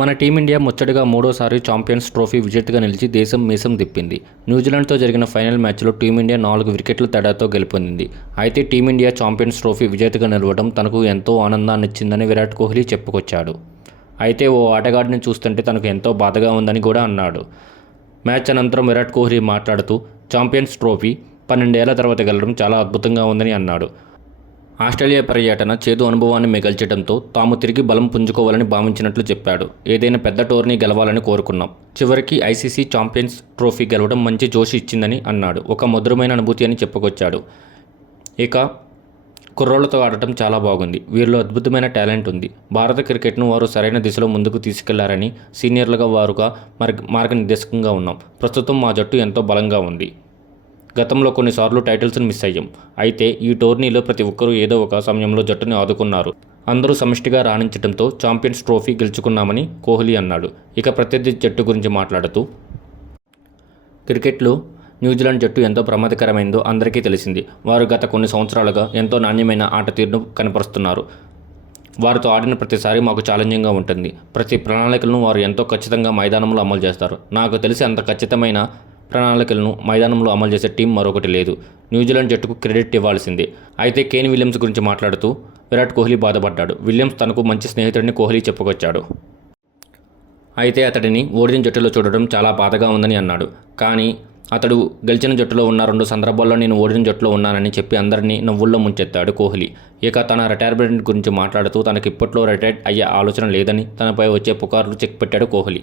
మన టీమిండియా ముచ్చటగా మూడోసారి ఛాంపియన్స్ ట్రోఫీ విజేతగా నిలిచి దేశం మీసం తిప్పింది. న్యూజిలాండ్తో జరిగిన ఫైనల్ మ్యాచ్లో టీమిండియా 4 వికెట్ల తేడాతో గెలుపొందింది. అయితే టీమిండియా ఛాంపియన్స్ ట్రోఫీ విజేతగా నిలవడం తనకు ఎంతో ఆనందాన్నిచ్చిందని విరాట్ కోహ్లీ చెప్పుకొచ్చాడు. అయితే ఓ ఆటగాడిని చూస్తుంటే తనకు ఎంతో బాధగా ఉందని కూడా అన్నాడు. మ్యాచ్ అనంతరం విరాట్ కోహ్లీ మాట్లాడుతూ ఛాంపియన్స్ ట్రోఫీ 12 ఏళ్ల తర్వాత గెలవడం చాలా అద్భుతంగా ఉందని అన్నాడు. ఆస్ట్రేలియా పర్యటన చేదు అనుభవాన్ని మిగల్చడంతో తాము తిరిగి బలం పుంజుకోవాలని భావించినట్లు చెప్పాడు. ఏదైనా పెద్ద టోర్నీ గెలవాలని కోరుకున్నాం. చివరికి ఐసీసీ ఛాంపియన్స్ ట్రోఫీ గెలవడం మంచి జోష్ ఇచ్చిందని అన్నాడు. ఒక మధురమైన అనుభూతి అని చెప్పుకొచ్చాడు. ఇక కుర్రోళ్లతో ఆడటం చాలా బాగుంది. వీరిలో అద్భుతమైన టాలెంట్ ఉంది. భారత క్రికెట్ను వారు సరైన దిశలో ముందుకు తీసుకెళ్లారని సీనియర్లుగా వారుగా మార్గనిర్దేశకంగా ఉన్నాం. ప్రస్తుతం మా జట్టు ఎంతో బలంగా ఉంది. గతంలో కొన్నిసార్లు టైటిల్స్ను మిస్ అయ్యాం. అయితే ఈ టోర్నీలో ప్రతి ఒక్కరూ ఏదో ఒక సమయంలో జట్టుని ఆదుకున్నారు. అందరూ సమిష్టిగా రాణించడంతో ఛాంపియన్స్ ట్రోఫీ గెలుచుకున్నామని కోహ్లీ అన్నాడు. ఇక ప్రత్యర్థి జట్టు గురించి మాట్లాడుతూ క్రికెట్లో న్యూజిలాండ్ జట్టు ఎంతో ప్రమాదకరమైందో అందరికీ తెలిసింది. వారు గత కొన్ని సంవత్సరాలుగా ఎంతో నాణ్యమైన ఆట తీరును కనపరుస్తున్నారు. వారితో ఆడిన ప్రతిసారి మాకు ఛాలెంజింగ్గా ఉంటుంది. ప్రతి ప్రణాళికలను వారు ఎంతో ఖచ్చితంగా మైదానంలో అమలు చేస్తారు. నాకు తెలిసి అంత ఖచ్చితమైన ప్రణాళికలను మైదానంలో అమలు చేసే టీం మరొకటి లేదు. న్యూజిలాండ్ జట్టుకు క్రెడిట్ ఇవ్వాల్సిందే. అయితే కేన్ విలియమ్స్ గురించి మాట్లాడుతూ విరాట్ కోహ్లీ బాధపడ్డాడు. విలియమ్స్ తనకు మంచి స్నేహితుడిని కోహ్లీ చెప్పుకొచ్చాడు. అయితే అతడిని ఓడిన జట్టులో చూడడం చాలా బాధగా ఉందని అన్నాడు. కానీ అతడు గెలిచిన జట్టులో ఉన్న 2 సందర్భాల్లో నేను ఓడిన జట్టులో ఉన్నానని చెప్పి అందరినీ నవ్వుల్లో ముంచెత్తాడు కోహ్లీ. ఇక తన రిటైర్మెంట్ గురించి మాట్లాడుతూ తనకి ఇప్పట్లో రిటైర్డ్ అయ్యే ఆలోచన లేదని తనపై వచ్చే పుకార్లు చెక్ పెట్టాడు కోహ్లీ.